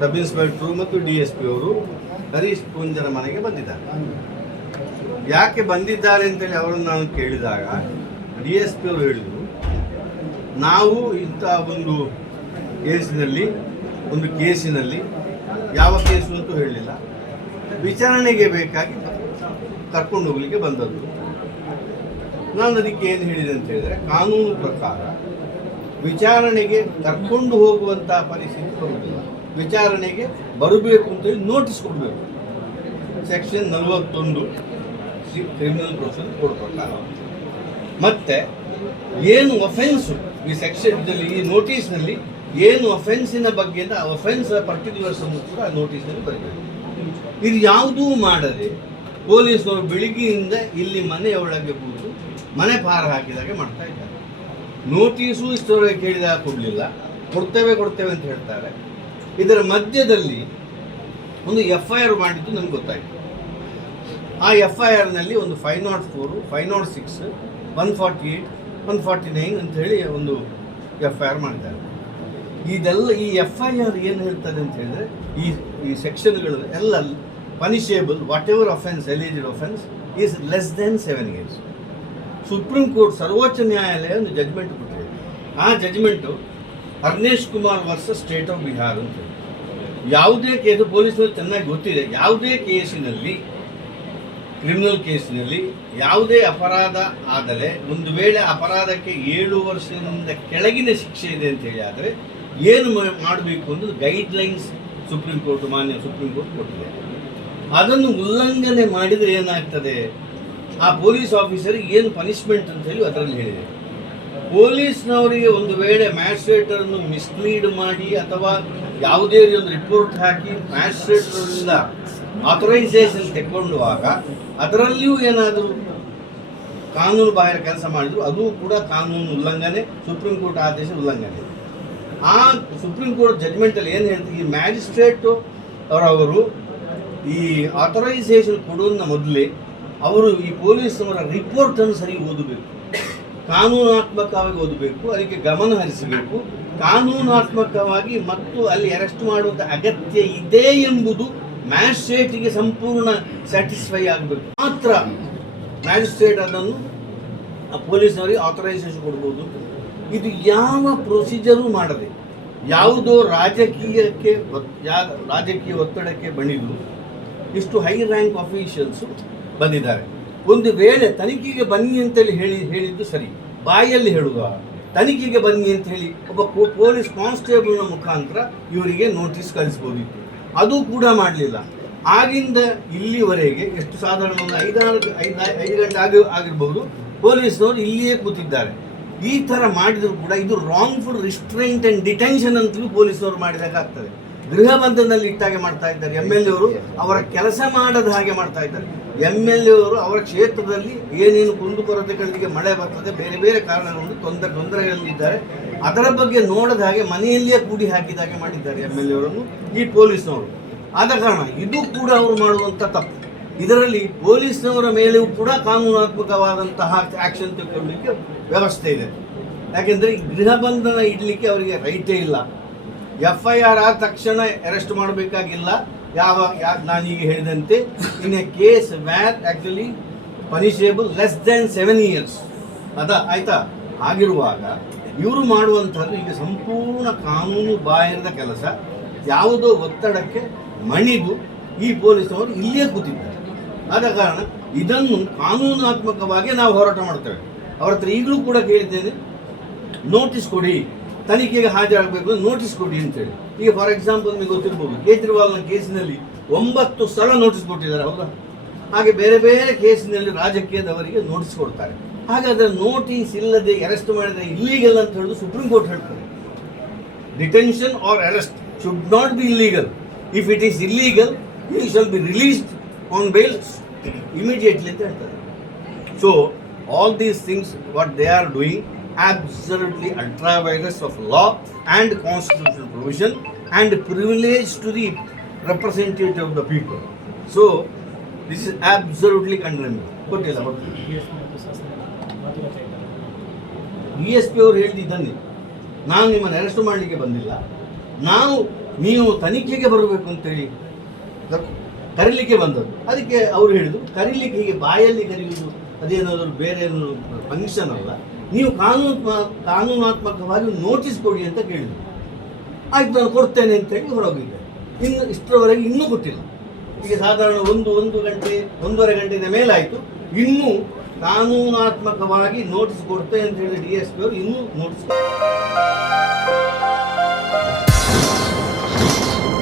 Sub inspector ಮತ್ತು D S P ಅವರು ಹರೀಶ್ ಪೂಂಜರ ಮನೆಗೆ ಬಂದಿದ್ದಾರೆ. ಯಾಕೆ ಬಂದಿದ್ದಾರೆ ಅಂತೇಳಿ ಅವರನ್ನು ನಾನು ಕೇಳಿದಾಗ ಡಿ ಎಸ್ ಪಿ ಅವರು ಹೇಳಿದರು, ನಾವು ಇಂಥ ಒಂದು ಕೇಸಿನಲ್ಲಿ ಒಂದು ಕೇಸಿನಲ್ಲಿ ಯಾವ ಕೇಸು ಅಂತೂ ಹೇಳಲಿಲ್ಲ. ವಿಚಾರಣೆಗೆ ಬೇಕಾಗಿ ಕರ್ಕೊಂಡು ಹೋಗಲಿಕ್ಕೆ ಬಂದದ್ದು. ನಾನು ಅದಕ್ಕೆ ಏನು ಹೇಳಿದೆ ಅಂತ ಹೇಳಿದರೆ, ಕಾನೂನು ಪ್ರಕಾರ ವಿಚಾರಣೆಗೆ ಕರ್ಕೊಂಡು ಹೋಗುವಂತಹ ಪರಿಸ್ಥಿತಿ ಬರುವುದಿಲ್ಲ. ವಿಚಾರಣೆಗೆ ಬರಬೇಕು ಅಂತೇಳಿ ನೋಟಿಸ್ ಕೊಡಬೇಕು. ಸೆಕ್ಷನ್ ನಲವತ್ತೊಂದು ಕ್ರಿಮಿನಲ್ ಪ್ರೊಸೀಜರ್ ಕೋಡ್ ಪ್ರಕಾರ. ಮತ್ತೆ ಏನು ಒಫೆನ್ಸು ಈ ಸೆಕ್ಷನ್ ಈ ನೋಟಿಸ್ನಲ್ಲಿ ಏನು ಒಫೆನ್ಸಿನ ಬಗ್ಗೆ ಆ ಒಫೆನ್ಸ್ ಪರ್ಟಿಕ್ಯುಲರ್ಸ್ ಅನ್ನು ಕೂಡ ಆ ನೋಟಿಸ್ನಲ್ಲಿ ಬರಬೇಕು. ಇದು ಯಾವುದೂ ಮಾಡದೆ ಪೊಲೀಸರು ಬೆಳಿಗ್ಗೆಯಿಂದ ಇಲ್ಲಿ ಮನೆಯೊಳಗೆ ಕೂತು ಮನೆ ಪಾರ ಹಾಕಿದಾಗೆ ಮಾಡ್ತಾ ಇದ್ದಾರೆ. ನೋಟಿಸು ಇಷ್ಟರವರೆಗೆ ಕೇಳಿದಾಗ ಕೊಡಲಿಲ್ಲ. ಕೊಡ್ತೇವೆ ಕೊಡ್ತೇವೆ ಅಂತ ಹೇಳ್ತಾರೆ. ಇದರ ಮಧ್ಯದಲ್ಲಿ ಒಂದು ಎಫ್ ಐ ಆರ್ ಮಾಡಿದ್ದು ನಮ್ಗೆ ಗೊತ್ತಾಯಿತು. ಆ ಎಫ್ ಐ ಆರ್ನಲ್ಲಿ ಒಂದು five nought four, five nought six, one forty eight one forty nine ಅಂತ ಹೇಳಿ ಒಂದು ಎಫ್ ಐ ಆರ್ ಮಾಡಿದ್ದಾರೆ. ಇದೆಲ್ಲ ಈ ಎಫ್ ಐ ಆರ್ ಏನು ಹೇಳ್ತದೆ ಅಂತ ಹೇಳಿದ್ರೆ ಈ ಈ ಸೆಕ್ಷನ್ಗಳು ಎಲ್ಲ punishable whatever offence alleged offence is less than seven years Supreme Court ಸರ್ವೋಚ್ಚ ನ್ಯಾಯಾಲಯ ಒಂದು ಜಜ್ಮೆಂಟ್ ಕೊಟ್ಟಿದೆ. ಆ ಜಜ್ಮೆಂಟು ಹರ್ನೇಶ್ ಕುಮಾರ್ ವರ್ಸ ಸ್ಟೇಟ್ ಆಫ್ ಬಿಹಾರ್ ಅಂತ. ಯಾವುದೇ ಕೇಸು ಪೊಲೀಸರು ಚೆನ್ನಾಗಿ ಗೊತ್ತಿದೆ. ಯಾವುದೇ ಕೇಸಿನಲ್ಲಿ ಕ್ರಿಮಿನಲ್ ಕೇಸಿನಲ್ಲಿ ಯಾವುದೇ ಅಪರಾಧ ಆದರೆ, ಒಂದು ವೇಳೆ ಅಪರಾಧಕ್ಕೆ ಏಳು ವರ್ಷದಿಂದ ಕೆಳಗಿನ ಶಿಕ್ಷೆ ಇದೆ ಅಂತ ಹೇಳಿ ಆದರೆ, ಏನು ಮಾಡಬೇಕು ಅನ್ನೋದು ಗೈಡ್ಲೈನ್ಸ್ ಸುಪ್ರೀಂ ಕೋರ್ಟ್ ಮಾನ್ಯ ಸುಪ್ರೀಂ ಕೋರ್ಟ್ ಕೊಟ್ಟಿದೆ. ಅದನ್ನು ಉಲ್ಲಂಘನೆ ಮಾಡಿದರೆ ಏನಾಗ್ತದೆ? ಆ ಪೊಲೀಸ್ ಆಫೀಸರಿಗೆ ಏನು ಪನಿಷ್ಮೆಂಟ್ ಅಂತ ಹೇಳಿ ಅದರಲ್ಲಿ ಹೇಳಿದೆ. ಪೊಲೀಸ್ನವರಿಗೆ ಒಂದು ವೇಳೆ ಮ್ಯಾಜಿಸ್ಟ್ರೇಟರನ್ನು ಮಿಸ್ಲೀಡ್ ಮಾಡಿ ಅಥವಾ ಯಾವುದೇ ಒಂದು ರಿಪೋರ್ಟ್ ಹಾಕಿ ಮ್ಯಾಜಿಸ್ಟ್ರೇಟರಿಂದ ಆಥರೈಸೇಷನ್ ತೆಕ್ಕೊಳ್ಳುವಾಗ ಅದರಲ್ಲಿಯೂ ಏನಾದರೂ ಕಾನೂನು ಬಾಹಿರ ಕೆಲಸ ಮಾಡಿದ್ರು, ಅದು ಕೂಡ ಕಾನೂನು ಉಲ್ಲಂಘನೆ, ಸುಪ್ರೀಂ ಕೋರ್ಟ್ ಆದೇಶ ಉಲ್ಲಂಘನೆ. ಆ ಸುಪ್ರೀಂ ಕೋರ್ಟ್ ಜಡ್ಜ್ಮೆಂಟಲ್ಲಿ ಏನು ಹೇಳ್ತೀವಿ? ಈ ಮ್ಯಾಜಿಸ್ಟ್ರೇಟು ಅವರವರು ಈ ಆಥರೈಸೇಷನ್ ಕೊಡೋದನ್ನ ಮೊದಲೇ ಅವರು ಈ ಪೊಲೀಸ್ನವರ ರಿಪೋರ್ಟನ್ನು ಸರಿ ಓದಬೇಕು. ಕಾನೂನಾತ್ಮಕವಾಗಿ ಓದಬೇಕು, ಅದಕ್ಕೆ ಗಮನ ಹರಿಸಬೇಕು. ಕಾನೂನಾತ್ಮಕವಾಗಿ ಮತ್ತು ಅಲ್ಲಿ ಅರೆಸ್ಟ್ ಮಾಡುವಂಥ ಅಗತ್ಯ ಇದೆ ಎಂಬುದು ಮ್ಯಾಜಿಸ್ಟ್ರೇಟಿಗೆ ಸಂಪೂರ್ಣ ಸ್ಯಾಟಿಸ್ಫೈ ಆಗಬೇಕು. ಮಾತ್ರ ಮ್ಯಾಜಿಸ್ಟ್ರೇಟ್ ಅದನ್ನು ಪೊಲೀಸ್ನವರಿಗೆ ಆಥರೈಸೇಷನ್ ಕೊಡ್ಬೋದು. ಇದು ಯಾವ ಪ್ರೊಸೀಜರು ಮಾಡದೆ, ಯಾವುದೋ ರಾಜಕೀಯಕ್ಕೆ ರಾಜಕೀಯ ಒತ್ತಡಕ್ಕೆ ಬಣಿದು ಇಷ್ಟು ಹೈ ರ್ಯಾಂಕ್ ಅಫೀಷಿಯಲ್ಸು ಬಂದಿದ್ದಾರೆ. ಒಂದು ವೇಳೆ ತನಿಖೆಗೆ ಬನ್ನಿ ಅಂತೇಳಿ ಹೇಳಿ, ಹೇಳಿದ್ದು ಸರಿ. ಬಾಯಲ್ಲಿ ಹೇಳುವ, ತನಿಖೆಗೆ ಬನ್ನಿ ಅಂತ ಹೇಳಿ ಒಬ್ಬ ಪೊಲೀಸ್ ಕಾನ್ಸ್ಟೇಬಲ್ನ ಮುಖಾಂತರ ಇವರಿಗೆ ನೋಟಿಸ್ ಕಳಿಸ್ಬೋದಿತ್ತು. ಅದು ಕೂಡ ಮಾಡಲಿಲ್ಲ. ಆಗಿಂದ ಇಲ್ಲಿವರೆಗೆ ಎಷ್ಟು ಸಾಧಾರಣ ಒಂದು ಐದಾರು, ಐದು ಐದು ಗಂಟೆ ಆಗಿ, ಆಗಿರ್ಬೋದು ಪೊಲೀಸ್ನವರು ಇಲ್ಲಿಯೇ ಕೂತಿದ್ದಾರೆ. ಈ ಥರ ಮಾಡಿದರೂ ಕೂಡ ಇದು ರಾಂಗ್ಫುಲ್ ರಿಸ್ಟ್ರೈಂಟ್ ಆ್ಯಂಡ್ ಡಿಟೆನ್ಷನ್ ಅಂತಲೂ ಪೊಲೀಸ್ನವರು ಮಾಡಿದಾಗ ಆಗ್ತದೆ ಗೃಹ ಬಂಧನದಲ್ಲಿ ಇಟ್ಟಾಗೆ ಮಾಡ್ತಾ ಇದ್ದಾರೆ. ಎಂ ಎಲ್ ಎವರು ಅವರ ಕೆಲಸ ಮಾಡದ ಹಾಗೆ ಮಾಡ್ತಾ ಇದ್ದಾರೆ. ಎಂ ಎಲ್ ಎವರು ಅವರ ಕ್ಷೇತ್ರದಲ್ಲಿ ಏನೇನು ಕುಂದುಕೊರತೆಗಳಿಗೆ ಮಳೆ ಬರ್ತದೆ, ಬೇರೆ ಬೇರೆ ಕಾರಣಗಳನ್ನು ತೊಂದರೆ ತೊಂದರೆಗಳಲ್ಲಿದ್ದಾರೆ ಅದರ ಬಗ್ಗೆ ನೋಡದ ಹಾಗೆ ಮನೆಯಲ್ಲಿಯೇ ಕೂಡಿ ಹಾಕಿದ ಹಾಗೆ ಮಾಡಿದ್ದಾರೆ ಎಂ ಎಲ್ ಎವರನ್ನು ಈ ಪೊಲೀಸ್ನವರು. ಆದ ಕಾರಣ ಇದು ಕೂಡ ಅವರು ಮಾಡುವಂಥ ತಪ್ಪು. ಇದರಲ್ಲಿ ಪೊಲೀಸ್ನವರ ಮೇಲೆಯೂ ಕೂಡ ಕಾನೂನಾತ್ಮಕವಾದಂತಹ ಆಕ್ಷನ್ ತೆಗೆದುಕೊಳ್ಳಲಿಕ್ಕೆ ವ್ಯವಸ್ಥೆ ಇದೆ. ಯಾಕೆಂದರೆ ಗೃಹ ಬಂಧನ ಇಡಲಿಕ್ಕೆ ಅವರಿಗೆ ರೈಟೇ ಇಲ್ಲ. ಎಫ್ ಐ ಆರ್ ಆದ ತಕ್ಷಣ ಅರೆಸ್ಟ್ ಮಾಡಬೇಕಾಗಿಲ್ಲ. ಯಾವ ಯಾ ನಾನೀಗ ಹೇಳಿದಂತೆ in a case where actually punishable less than seven years ಅದ, ಆಯ್ತಾ? ಆಗಿರುವಾಗ ಇವರು ಮಾಡುವಂಥದ್ದು ಈಗ ಸಂಪೂರ್ಣ ಕಾನೂನು ಬಾಹಿರದ ಕೆಲಸ. ಯಾವುದೋ ಒತ್ತಡಕ್ಕೆ ಮಣಿದು ಈ ಪೊಲೀಸವರು ಇಲ್ಲೇ ಕೂತಿದ್ದಾರೆ. ಆದ ಕಾರಣ ಇದನ್ನು ಕಾನೂನಾತ್ಮಕವಾಗಿ ನಾವು ಹೋರಾಟ ಮಾಡ್ತೇವೆ. ಅವ್ರ ಹತ್ರ ಈಗಲೂ ಕೂಡ ಕೇಳಿದ್ದೇನೆ ನೋಟಿಸ್ ಕೊಡಿ, ತನಿಖೆಗೆ ಹಾಜರಾಗಬೇಕು ನೋಟಿಸ್ ಕೊಡಿ ಅಂತೇಳಿ. ಈಗ ಫಾರ್ ಎಕ್ಸಾಂಪಲ್ ನಿಮಗೆ ಗೊತ್ತಿರ್ಬೋದು, ಕೇಜ್ರಿವಾಲ್ನ ಕೇಸಿನಲ್ಲಿ ಒಂಬತ್ತು ಸಲ ನೋಟಿಸ್ ಕೊಟ್ಟಿದ್ದಾರೆ, ಹೌದಾ? ಹಾಗೆ ಬೇರೆ ಬೇರೆ ಕೇಸಿನಲ್ಲಿ ರಾಜಕೀಯದವರಿಗೆ ನೋಟಿಸ್ ಕೊಡ್ತಾರೆ. ಹಾಗಾದರೆ ನೋಟಿಸ್ ಇಲ್ಲದೆ ಅರೆಸ್ಟ್ ಮಾಡಿದ್ರೆ ಇಲ್ಲೀಗಲ್ ಅಂತ ಹೇಳಿದ್ರು ಸುಪ್ರೀಂ ಕೋರ್ಟ್ ಹೇಳ್ತಾರೆ. Detention or arrest should not be illegal if it is illegal you shall be released on bail immediately ಅಂತ ಹೇಳ್ತಾರೆ. So all these things what they are doing absolutely ultra virus of law and constitutional provision and privilege to the representative of the people so this is absolutely condemnable What is B S P ಅವರು ಹೇಳಿದ್ದನ್ನೇ ನಾನು ನಿಮ್ಮನ್ನು arrest ಮಾಡಲಿಕ್ಕೆ ಬಂದಿಲ್ಲ ನಾವು ನೀವು ತನಿಖೆಗೆ ಬರಬೇಕು ಅಂತೇಳಿ ಕರ್- ಕರೀಲಿಕ್ಕೆ ಬಂದದ್ದು ಅದಕ್ಕೆ ಅವರು ಹೇಳಿದರು ಕರೀಲಿಕ್ಕೆ ಹೀಗೆ ಬಾಯಲ್ಲಿ ಕರೆಯುವುದು ಅದೇನಾದರೂ ಬೇರೆ ಫಂಕ್ಷನ್ ಅಲ್ಲ ನೀವು ಕಾನೂನು ಕಾನೂನಾತ್ಮಕವಾಗಿ ನೋಟಿಸ್ ಕೊಡಿ ಅಂತ ಕೇಳಿದರು. ಆಯ್ತು, ನಾನು ಕೊಡ್ತೇನೆ ಅಂತೇಳಿ ಹೊರಗಿದ್ದೆ ಇನ್ನು ಇಷ್ಟರವರೆಗೆ ಇನ್ನೂ ಕೊಟ್ಟಿಲ್ಲ. ಈಗ ಸಾಧಾರಣ ಒಂದು ಒಂದು ಗಂಟೆ, ಒಂದೂವರೆ ಗಂಟೆಯಿಂದ ಮೇಲಾಯಿತು. ಇನ್ನೂ ಕಾನೂನಾತ್ಮಕವಾಗಿ ನೋಟಿಸ್ ಕೊಡ್ತೇನೆ ಅಂತ ಹೇಳಿ ಡಿ ಎಸ್ ಪಿ ಅವರು ಇನ್ನೂ ನೋಟಿಸ್